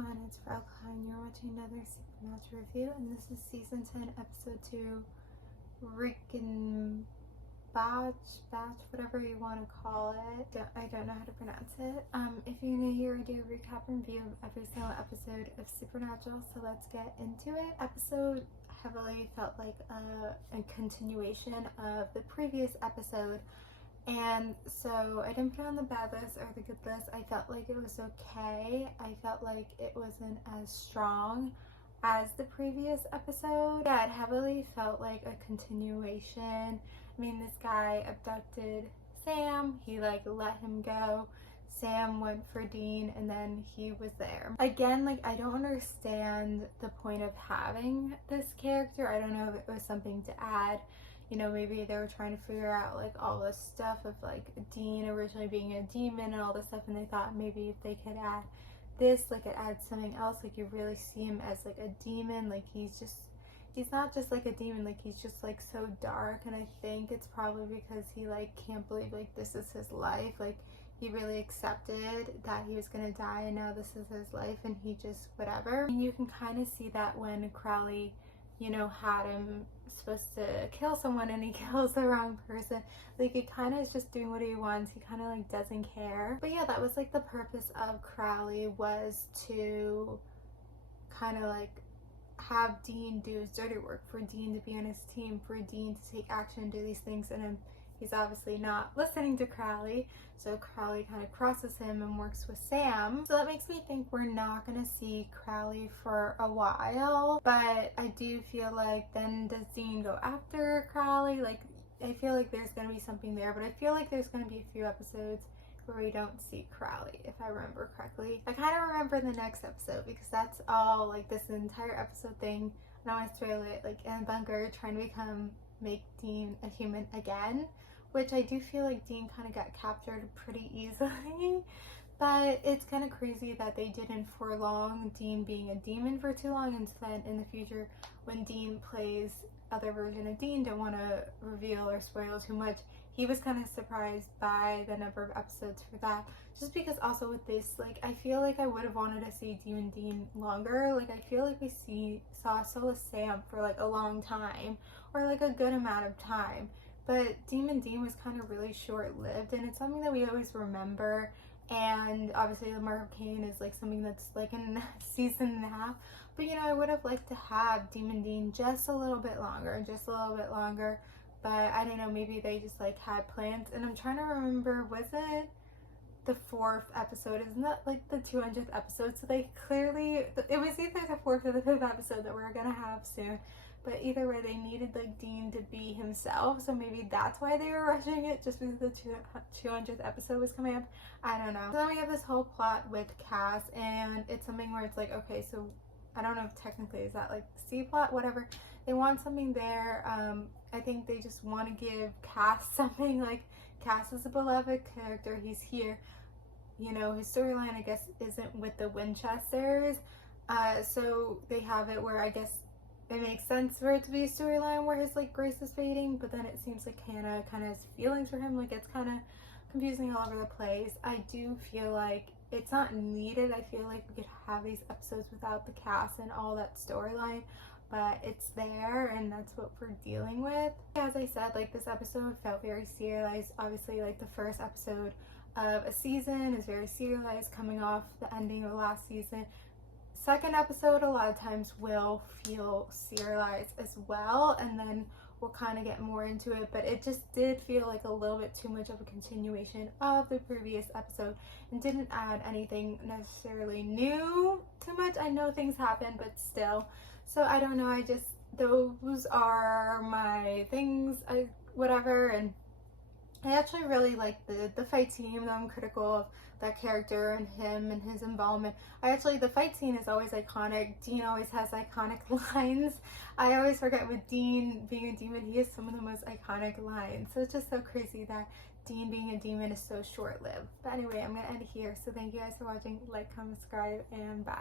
everyone, it's Frau Klein. You're watching another Supernatural review, and this is season 10, episode 2, Reichenbach, whatever you want to call it. I don't know how to pronounce it. If you're new here, I do a recap and review of every single episode of Supernatural, so let's get into it. Episode heavily felt like a continuation of the previous episode. And so I didn't put it on the bad list or the good list. I felt like it was okay. I felt like it wasn't as strong as the previous episode. Yeah, it heavily felt like a continuation. I mean, this guy abducted Sam. He let him go. Sam went for Dean and then he was there. Again, I don't understand the point of having this character. I don't know if it was something to add. You know, maybe they were trying to figure out all this stuff of Dean originally being a demon and all this stuff, and they thought maybe if they could add this, it adds something else, you really see him as a demon, he's not just a demon, he's just so dark. And I think it's probably because he can't believe this is his life, he really accepted that he was gonna die and now this is his life and he just whatever. And you can kind of see that when Crowley, had him supposed to kill someone and he kills the wrong person. He kind of is just doing what he wants. He kind of doesn't care. But yeah, that was the purpose of Crowley, was to kind of have Dean do his dirty work, for Dean to be on his team, for Dean to take action and do these things. And then he's obviously not listening to Crowley, so Crowley kind of crosses him and works with Sam. So that makes me think we're not going to see Crowley for a while, but I do feel then does Dean go after Crowley? I feel there's going to be something there, but I feel there's going to be a few episodes where we don't see Crowley, if I remember correctly. I kind of remember the next episode because that's all this entire episode thing, and I want to spoil it, in a bunker trying to make Dean a human again, which I do feel Dean kind of got captured pretty easily. But it's kind of crazy that they didn't prolong Dean being a demon for too long, and then in the future when Dean plays other version of Dean, don't want to reveal or spoil too much, he was kind of surprised by the number of episodes for that. Just because also with this, I feel I would have wanted to see Demon Dean longer. I feel we saw Soulless Sam for a long time, or a good amount of time. But Demon Dean was kind of really short-lived, and it's something that we always remember. And obviously the Mark of Cain is something that's in season and a half. But I would have liked to have Demon Dean just a little bit longer. But I don't know, maybe they just had plans. And I'm trying to remember, was it the 4th episode? Isn't that the 200th episode? So they clearly, it was either the 4th or the 5th episode that we're gonna have soon. But either way, they needed Dean to be himself, so maybe that's why they were rushing it, just because the 200th episode was coming up. I don't know. So then we have this whole plot with Cass, and it's something where it's okay, so I don't know if technically is that the C plot, whatever. They want something there. I think they just want to give Cass something. Cass is a beloved character. He's here. His storyline, I guess, isn't with the Winchesters. So they have it where I guess it makes sense for it to be a storyline where his grace is fading, but then it seems Hannah kind of has feelings for him. It's kind of confusing all over the place. I do feel it's not needed. I feel we could have these episodes without the cast and all that storyline, but it's there and that's what we're dealing with. As I said, this episode felt very serialized. Obviously, the first episode of a season is very serialized, coming off the ending of last season. Second episode a lot of times will feel serialized as well, and then we'll kind of get more into it, but it just did feel a little bit too much of a continuation of the previous episode and didn't add anything necessarily new too much. I know things happen, but still. So I don't know, those are my things, whatever. And I actually really like the fight scene, though I'm critical of that character and him and his involvement. The fight scene is always iconic. Dean always has iconic lines. I always forget with Dean being a demon, he has some of the most iconic lines. So it's just so crazy that Dean being a demon is so short-lived. But anyway, I'm going to end here. So thank you guys for watching. Comment, subscribe, and bye.